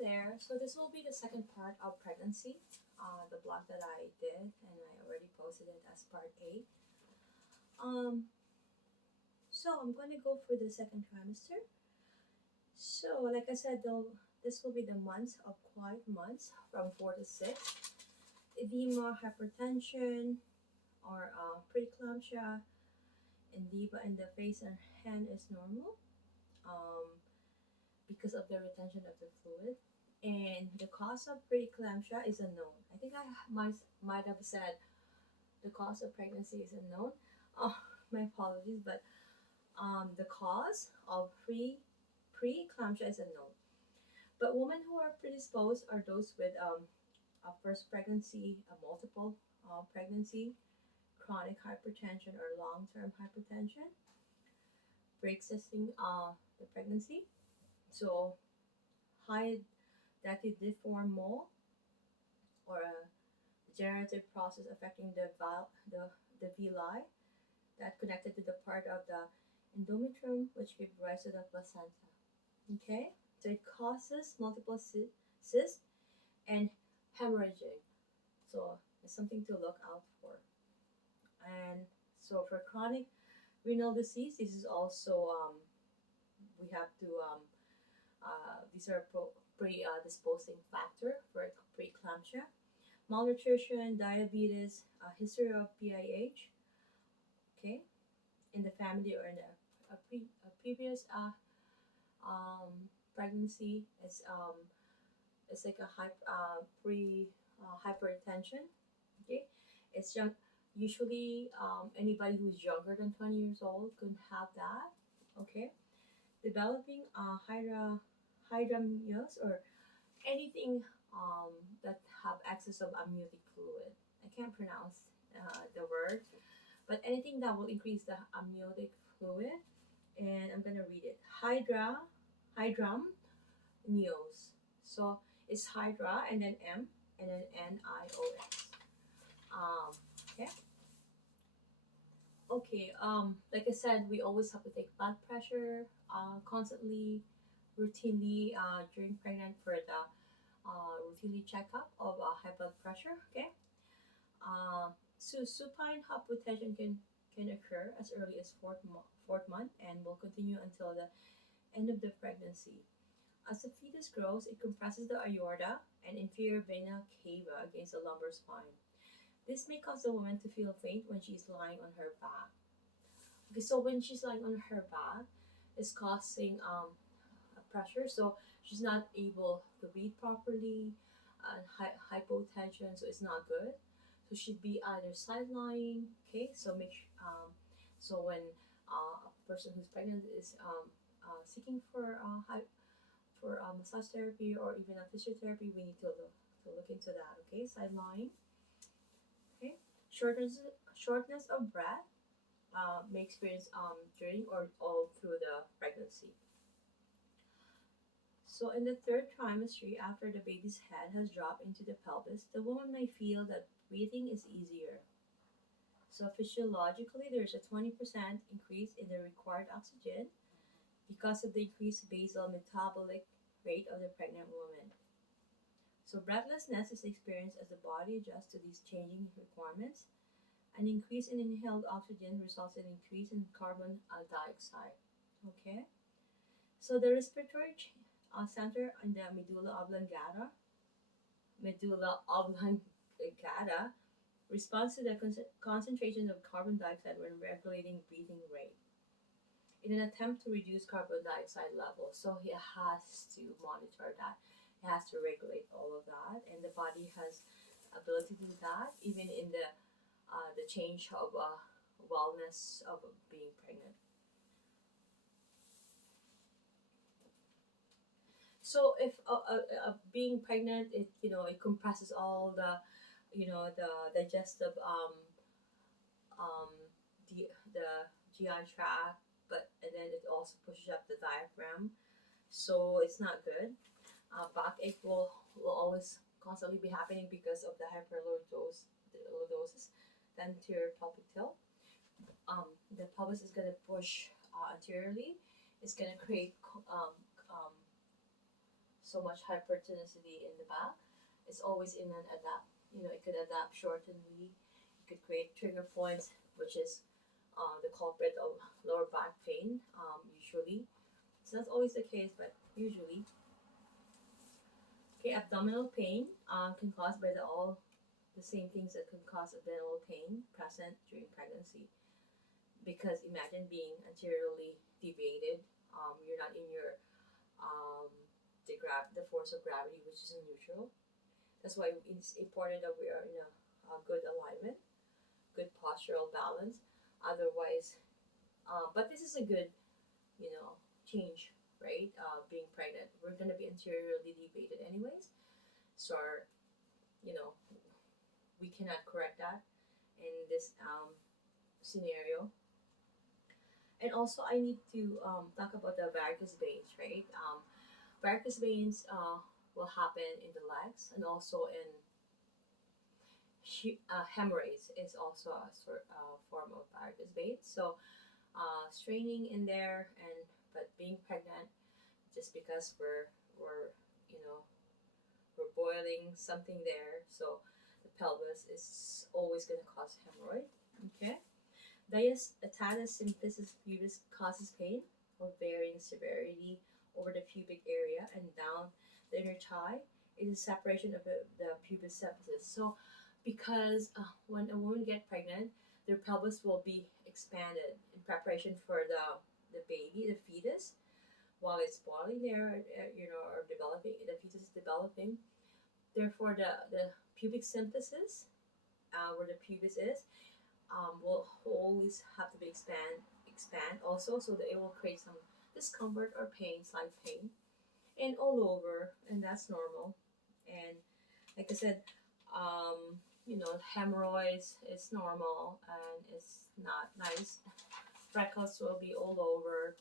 there. So this will be the second part of pregnancy, the blog that I did, and I already posted it as part A. Um, so I'm going to go for the second trimester. So like I said, though, this will be the months of quiet months from 4 to 6. Edema, hypertension, or preeclampsia, edema in the face and hand is normal. Um, because of the retention of the fluid. And the cause of preeclampsia is unknown. I think I might have said the cause of pregnancy is unknown. Oh, my apologies, but the cause of preeclampsia is unknown. But women who are predisposed are those with a first pregnancy, a multiple pregnancy, chronic hypertension or long-term hypertension, pre-existing the pregnancy. So high deform mole or a degenerative process affecting the villi that connected to the part of the endometrium which gives rise to the placenta. Okay, so it causes multiple cysts and hemorrhaging. So it's something to look out for. And so for chronic renal disease, this is also we have to these are predisposing factor for preeclampsia, malnutrition, diabetes, history of PIH, okay, in the family or in a previous pregnancy is like a hypertension, okay. It's young. Usually, anybody who's younger than 20 years old could have that, okay. Developing hydramnios or anything that have excess of amniotic fluid. I can't pronounce the word, but anything that will increase the amniotic fluid. And I'm gonna read it. Hydramnios. So it's hydra and then M and then NIOS. Okay. Okay. Like I said, we always have to take blood pressure constantly, routinely during pregnant for the routinely checkup of high blood pressure. Okay. So supine hypotension can occur as early as fourth month and will continue until the end of the pregnancy. As the fetus grows, it compresses the aorta and inferior vena cava against the lumbar spine. This may cause the woman to feel faint when she's lying on her back. Okay, so when she's lying on her back, it's causing pressure, so she's not able to breathe properly, and hypotension, so it's not good. So she'd be either side lying, okay. So so when a person who's pregnant is seeking for massage therapy or even a physiotherapy, we need to look into that. Okay, side lying. Okay, shortness of breath may experience during or all through the pregnancy. So in the third trimester, after the baby's head has dropped into the pelvis, the woman may feel that breathing is easier. So physiologically, there's a 20% increase in the required oxygen because of the increased basal metabolic rate of the pregnant woman. So breathlessness is experienced as the body adjusts to these changing requirements. An increase in inhaled oxygen results in increase in carbon dioxide. Okay, so the respiratory center in the medulla oblongata responds to the concentration of carbon dioxide when regulating breathing rate in an attempt to reduce carbon dioxide levels. So he has to monitor that. He has to regulate all of that, and the body has ability to do that even in the change of wellness of being pregnant. So if being pregnant, it compresses all the digestive um the GI tract, but and then it also pushes up the diaphragm, so it's not good. Backache will always constantly be happening because of the hyperlordosis, the anterior pelvic tilt. The pelvis is going to push anteriorly. It's going to create um, so much hypertonicity in the back. It's always in an adapt. It could adapt shortenly. It could create trigger points, which is the culprit of lower back pain. Usually, it's not always the case, but usually. Okay, abdominal pain can cause by all the same things that can cause abdominal pain present during pregnancy. Because imagine being anteriorly deviated. You're not in your the force of gravity, which is in neutral. That's why it's important that we are in a good alignment, good postural balance. Otherwise, but this is a good, change, right? Being pregnant, we're gonna be anteriorly deviated anyways. So, you know, we cannot correct that in this scenario. And also, I need to talk about the varicose veins, right? Varicose veins will happen in the legs and also in hemorrhoids is also a sort form of varicose veins. So straining in there and but being pregnant just because we're you know we're boiling something there, so the pelvis is always going to cause hemorrhoid. Okay. Diastasis symphysis pubis causes pain of varying severity over the pubic area and down the inner thigh. It is separation of the pubis symphysis. So, because when a woman gets pregnant, their pelvis will be expanded in preparation for the baby, the fetus, while it's boiling there, or developing. The fetus is developing. Therefore, the pubic symphysis, where the pubis is, will always have to be expand also, so that it will create some discomfort or pain, slight pain, and all over, and that's normal. And like I said, hemorrhoids is normal and it's not nice. Freckles will be all over.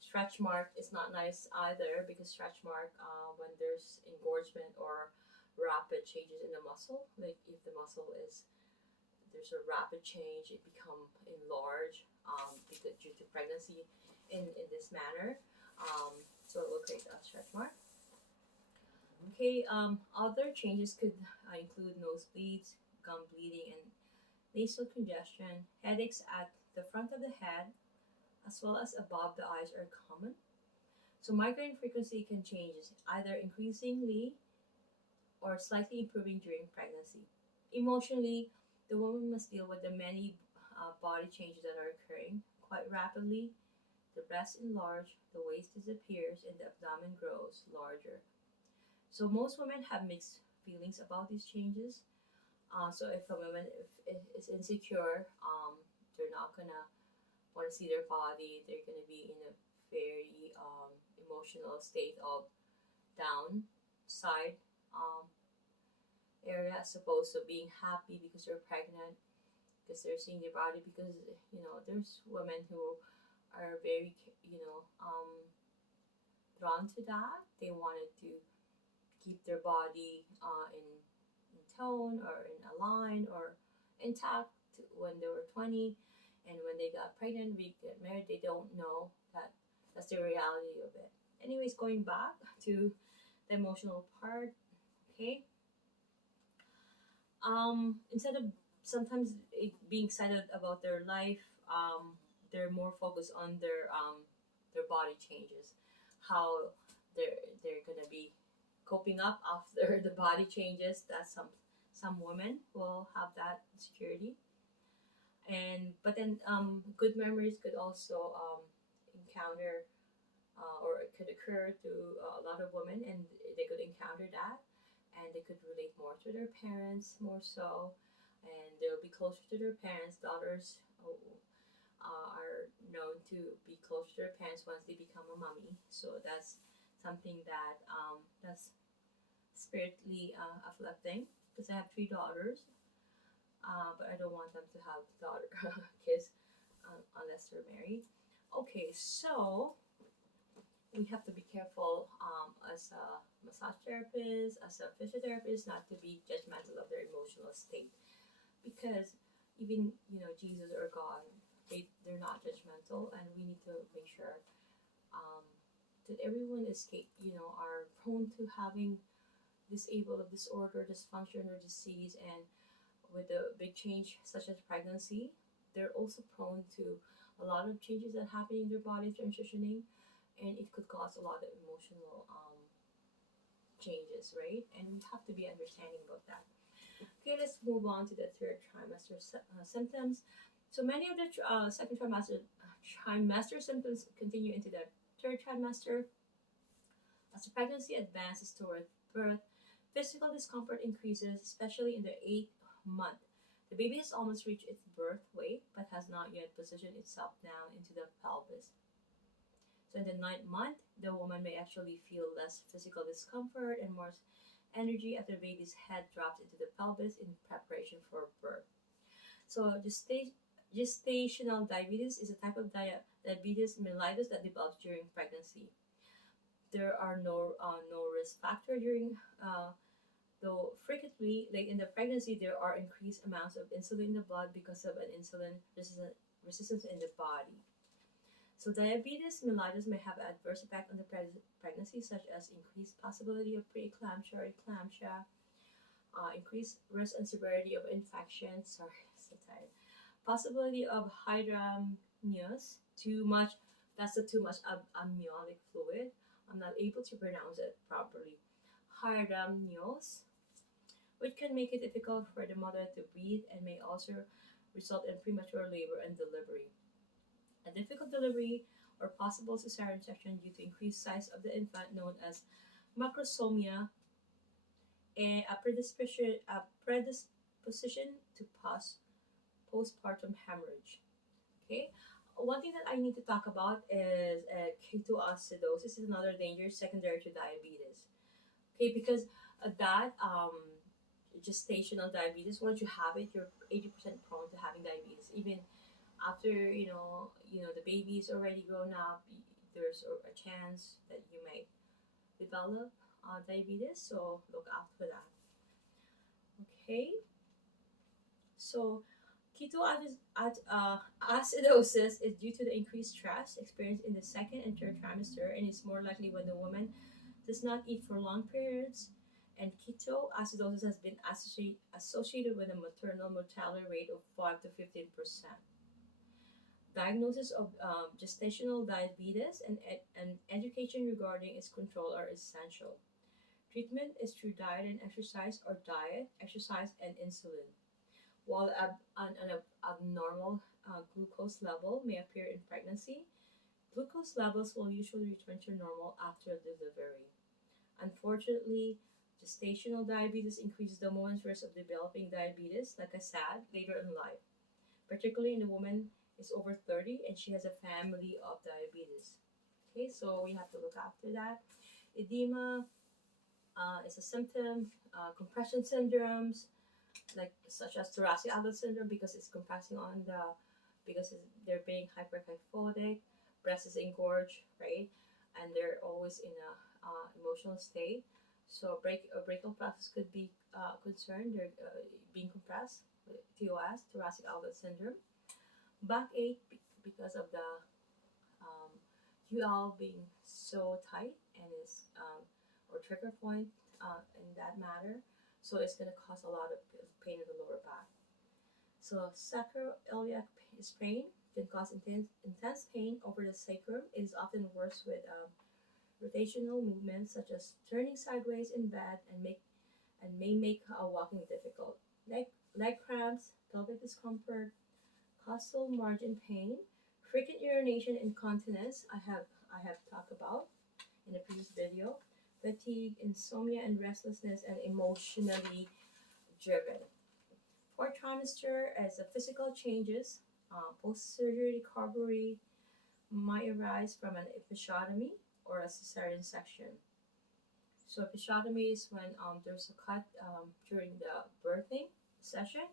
Stretch mark is not nice either, because stretch mark, when there's engorgement or rapid changes in the muscle, like if the muscle is there's a rapid change, it become enlarged because due to pregnancy in this manner. So it will create a stretch mark. Okay, other changes could include nosebleeds, gum bleeding, and nasal congestion. Headaches at the front of the head as well as above the eyes are common. So migraine frequency can change, either increasingly or slightly improving during pregnancy. Emotionally, the woman must deal with the many body changes that are occurring quite rapidly. The breast enlarge, the waist disappears, and the abdomen grows larger. So most women have mixed feelings about these changes. So if a woman is insecure, they're not gonna want to see their body. They're gonna be in a very emotional state of downside area, as opposed to being happy because they're pregnant, because they're seeing their body. Because there's women who are very drawn to that. They wanted to keep their body in tone or in a line or intact when they were 20, and when they got pregnant, we get married, they don't know that that's the reality of it. Anyways, going back to the emotional part. Okay, instead of sometimes being excited about their life, they're more focused on their body changes, how they're gonna be coping up after the body changes. That some women will have that security. And but then good memories could also encounter or it could occur to a lot of women, and they could encounter that, and they could relate more to their parents more so, and they'll be closer to their parents. Daughters are known to be closer to their parents once they become a mommy. So that's something that's spiritually uplifting, because I have 3 daughters, but I don't want them to have daughter kids unless they're married. Okay, so we have to be careful as a massage therapist, as a physiotherapist, not to be judgmental of their emotional state, because even Jesus or God, they're not judgmental, and we need to make sure to that everyone is are prone to having disable disorder, dysfunction, or disease, and with the big change such as pregnancy, they're also prone to a lot of changes that happen in their body transitioning, and it could cause a lot of emotional changes, right? And we have to be understanding about that. Okay, let's move on to the third trimester symptoms. So many of the second trimester symptoms continue into the third trimester. As the pregnancy advances toward birth, physical discomfort increases, especially in the 8th month. The baby has almost reached its birth weight but has not yet positioned itself down into the pelvis. So in the 9th month, the woman may actually feel less physical discomfort and more energy after the baby's head drops into the pelvis in preparation for birth. So gestational diabetes is a type of diabetes mellitus that develops during pregnancy. There are no risk factor during, though frequently late in the pregnancy there are increased amounts of insulin in the blood because of an insulin resistance in the body. So diabetes mellitus may have adverse effect on the pregnancy, such as increased possibility of preeclampsia or eclampsia, increased risk and severity of infection. Sorry, so tired. Possibility of hydramnios, too much. That's the too much amniotic fluid. I'm not able to pronounce it properly. Hydramnios, which can make it difficult for the mother to breathe and may also result in premature labor and delivery. A difficult delivery or possible cesarean section due to increased size of the infant, known as macrosomia, and a predisposition to postpartum hemorrhage. Okay, one thing that I need to talk about is ketoacidosis is another danger secondary to diabetes. Okay, because that gestational diabetes, once you have it, you're 80% prone to having diabetes. Even after the baby is already grown up, there's a chance that you may develop diabetes. So look out for that. Okay, so ketoacidosis is due to the increased stress experienced in the second and third trimester, and is more likely when the woman does not eat for long periods. And ketoacidosis has been associated with a maternal mortality rate of 5 to 15%. Diagnosis of gestational diabetes and education regarding its control are essential. Treatment is through diet and exercise, or diet, exercise, and insulin. While an abnormal glucose level may appear in pregnancy, glucose levels will usually return to normal after delivery. Unfortunately, gestational diabetes increases the woman's risk of developing diabetes, like I said, later in life, particularly in a woman is over 30 and she has a family of diabetes. Okay, so we have to look after that. Edema is a symptom. Compression syndromes, like such as thoracic outlet syndrome, because it's compressing on they're being hyperkyphotic. Breast is engorged, right, and they're always in a emotional state. So brachial plexus could be concerned. They're being compressed. TOS, thoracic outlet syndrome. Backache because of the um, UL being so tight and is or trigger point in that matter. So it's going to cause a lot of pain in the lower back. So sacroiliac sprain can cause intense pain over the sacrum. It is often worse with rotational movements such as turning sideways in bed and may make walking difficult. Leg cramps, pelvic discomfort, costal margin pain, frequent urination, incontinence. I have talked about in the previous video. Fatigue, insomnia, and restlessness, and emotionally driven. Fourth trimester, as the physical changes, post-surgery recovery might arise from an episiotomy or a cesarean section. So episiotomy is when there's a cut during the birthing session.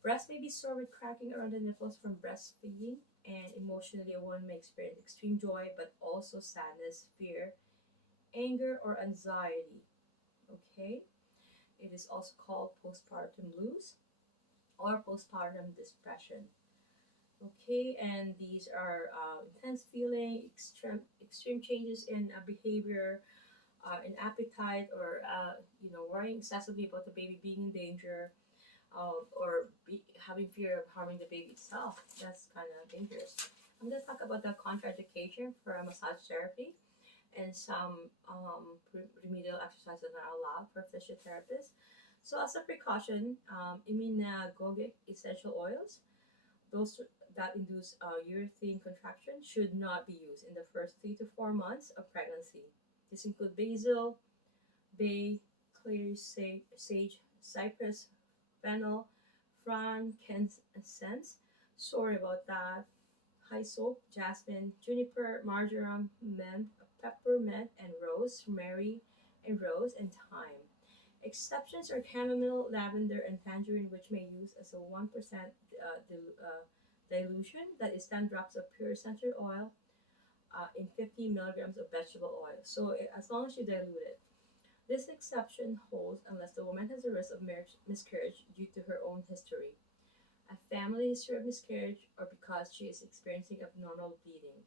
Breast may be sore with cracking around the nipples from breastfeeding, and emotionally, a woman may experience extreme joy, but also sadness, fear, anger, or anxiety. Okay, it is also called postpartum blues or postpartum depression. Okay, and these are intense feeling, extreme changes in behavior, in appetite, or worrying excessively about the baby being in danger, having fear of harming the baby itself. That's kind of dangerous. I'm going to talk about the contraindication for a massage therapy and some remedial exercises that are allowed for physiotherapists. So, as a precaution, immunagogic essential oils, those that induce urethane contraction, should not be used in the first 3 to 4 months of pregnancy. This include basil, bay, clear sage, cypress, fennel, frankincense. Sorry about that. Hyssop, jasmine, juniper, marjoram, mint, peppermint, and rosemary, and rose and thyme. Exceptions are chamomile, lavender, and tangerine, which may use as a 1% dilution, that is 10 drops of pure essential oil in 50 milligrams of vegetable oil. So as long as you dilute it. This exception holds unless the woman has a risk of miscarriage due to her own history, a family history of miscarriage, or because she is experiencing abnormal bleeding.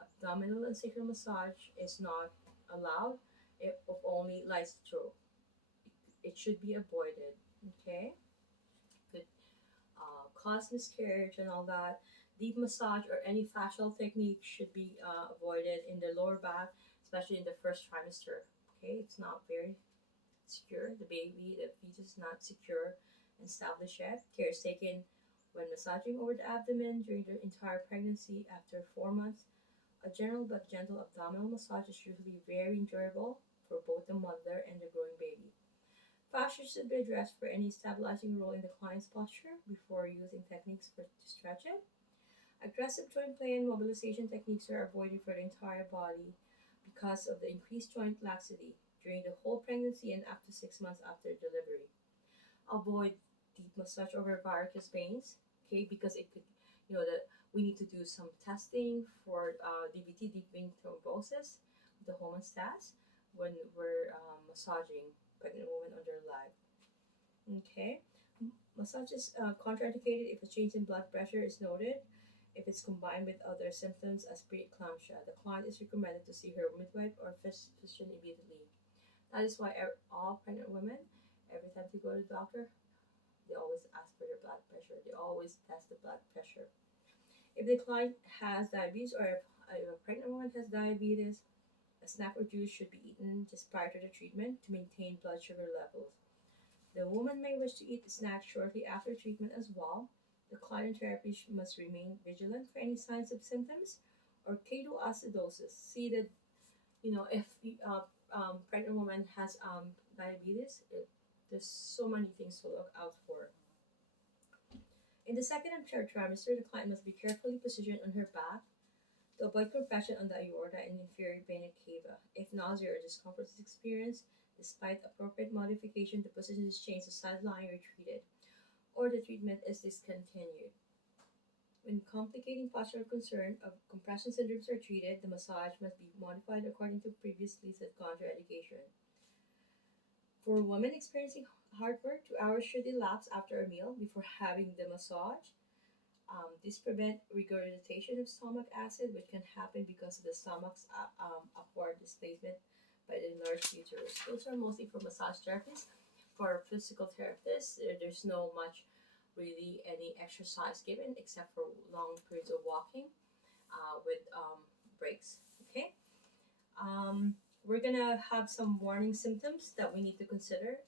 Abdominal and sacral massage is not allowed if only light stroke. It should be avoided. Okay, could cause miscarriage and all that. Deep massage or any fascial technique should be avoided in the lower back, especially in the first trimester. Okay, it's not very secure. The fetus is not secure and established yet. Care is taken when massaging over the abdomen during the entire pregnancy. After 4 months, a general but gentle abdominal massage is usually very enjoyable for both the mother and the growing baby. Posture should be addressed for any stabilizing role in the client's posture before using techniques to stretch it. Aggressive joint play and mobilization techniques are avoided for the entire body because of the increased joint laxity during the whole pregnancy and up to 6 months after delivery. Avoid deep massage over varicose veins, okay, because it could, that we need to do some testing for DVT, deep vein thrombosis, the homeostasis, when we're massaging pregnant women on their leg. Okay, massage is contraindicated if a change in blood pressure is noted. If it's combined with other symptoms as preeclampsia, the client is recommended to see her midwife or physician immediately. That is why all pregnant women, every time they go to the doctor, they always ask for their blood pressure. They always test the blood pressure. If the client has diabetes or if a pregnant woman has diabetes, a snack or juice should be eaten just prior to the treatment to maintain blood sugar levels. The woman may wish to eat the snack shortly after treatment as well. The client therapy must remain vigilant for any signs of symptoms or ketoacidosis. See that, if the pregnant woman has diabetes, there's so many things to look out for. In the second and third trimester, the client must be carefully positioned on her back to avoid compression on the aorta and inferior vena cava. If nausea or discomfort is experienced, despite appropriate modification, the position is changed to side lying or treated, or the treatment is discontinued. When complicating postural concern of compression syndromes are treated, the massage must be modified according to previously said contraindication. For women experiencing heartburn, 2 hours should elapse after a meal before having the massage. This prevents regurgitation of stomach acid, which can happen because of the stomach's upward displacement by the enlarged uterus. Those are mostly for massage therapists. For physical therapists, there's no much really any exercise given except for long periods of walking with breaks. Okay. Um, we're gonna have some warning symptoms that we need to consider,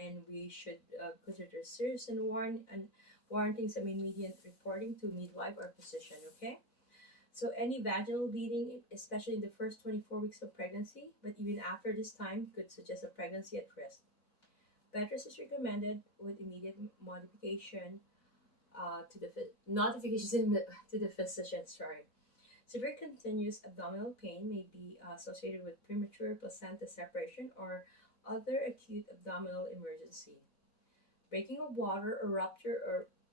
and we should consider serious and warranting some immediate reporting to midwife or physician. Okay, so any vaginal bleeding, especially in the first 24 weeks of pregnancy, but even after this time, could suggest a pregnancy at risk. Bed rest is recommended with immediate modification to the notification to the physician. Sorry. Severe continuous abdominal pain may be associated with premature placenta separation or other acute abdominal emergency. Breaking of water or rupture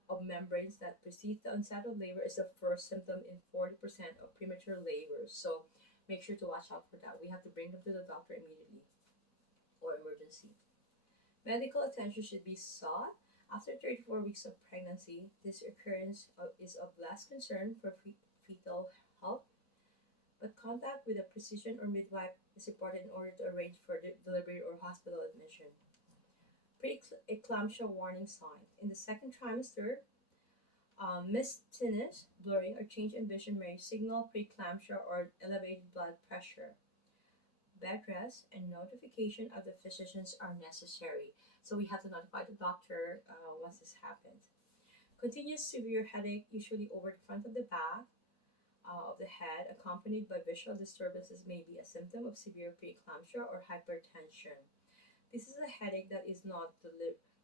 of membranes that precedes the onset of labor is the first symptom in 40% of premature labors. So make sure to watch out for that. We have to bring them to the doctor immediately or emergency. Medical attention should be sought After 34 weeks of pregnancy, this occurrence is of less concern for fetal health, but contact with a physician or midwife is important in order to arrange for delivery or hospital admission. Preeclampsia warning signs. In the second trimester, mistiness, blurring, or change in vision may signal preeclampsia or elevated blood pressure. Bed rest and notification of the physicians are necessary. So we have to notify the doctor once this happens. Continuous severe headache, usually over the front of the back of the head, accompanied by visual disturbances, may be a symptom of severe preeclampsia or hypertension. This is a headache that is not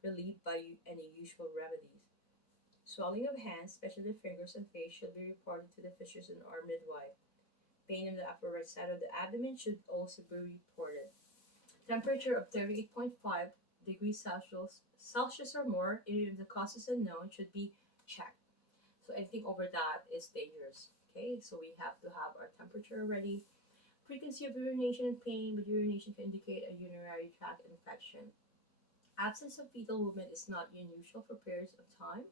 relieved by any usual remedies. Swelling of hands, especially the fingers and face, should be reported to the physician or midwife. Pain in the upper right side of the abdomen should also be reported. Temperature of 38.5 degrees Celsius or more, even if the cause is unknown, should be checked. So anything over that is dangerous. Okay, so we have to have our temperature ready. Frequency of urination and pain, but urination can indicate a urinary tract infection. Absence of fetal movement is not unusual for periods of time,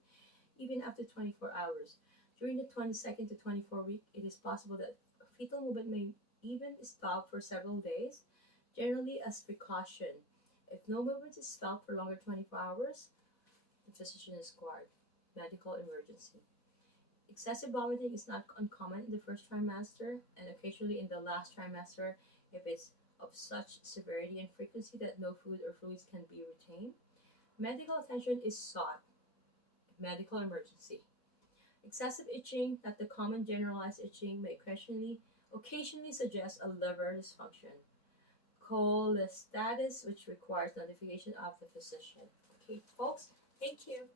even after 24 hours. During the 22nd to 24 week, it is possible that fetal movement may even stop for several days, generally as precaution. If no movement is felt for longer than 24 hours, the physician is called. Medical emergency. Excessive vomiting is not uncommon in the first trimester and occasionally in the last trimester if it's of such severity and frequency that no food or fluids can be retained. Medical attention is sought. Medical emergency. Excessive itching, not the common generalized itching, may occasionally suggest a liver dysfunction. Cholestasis, which requires notification of the physician. Okay, folks, thank you.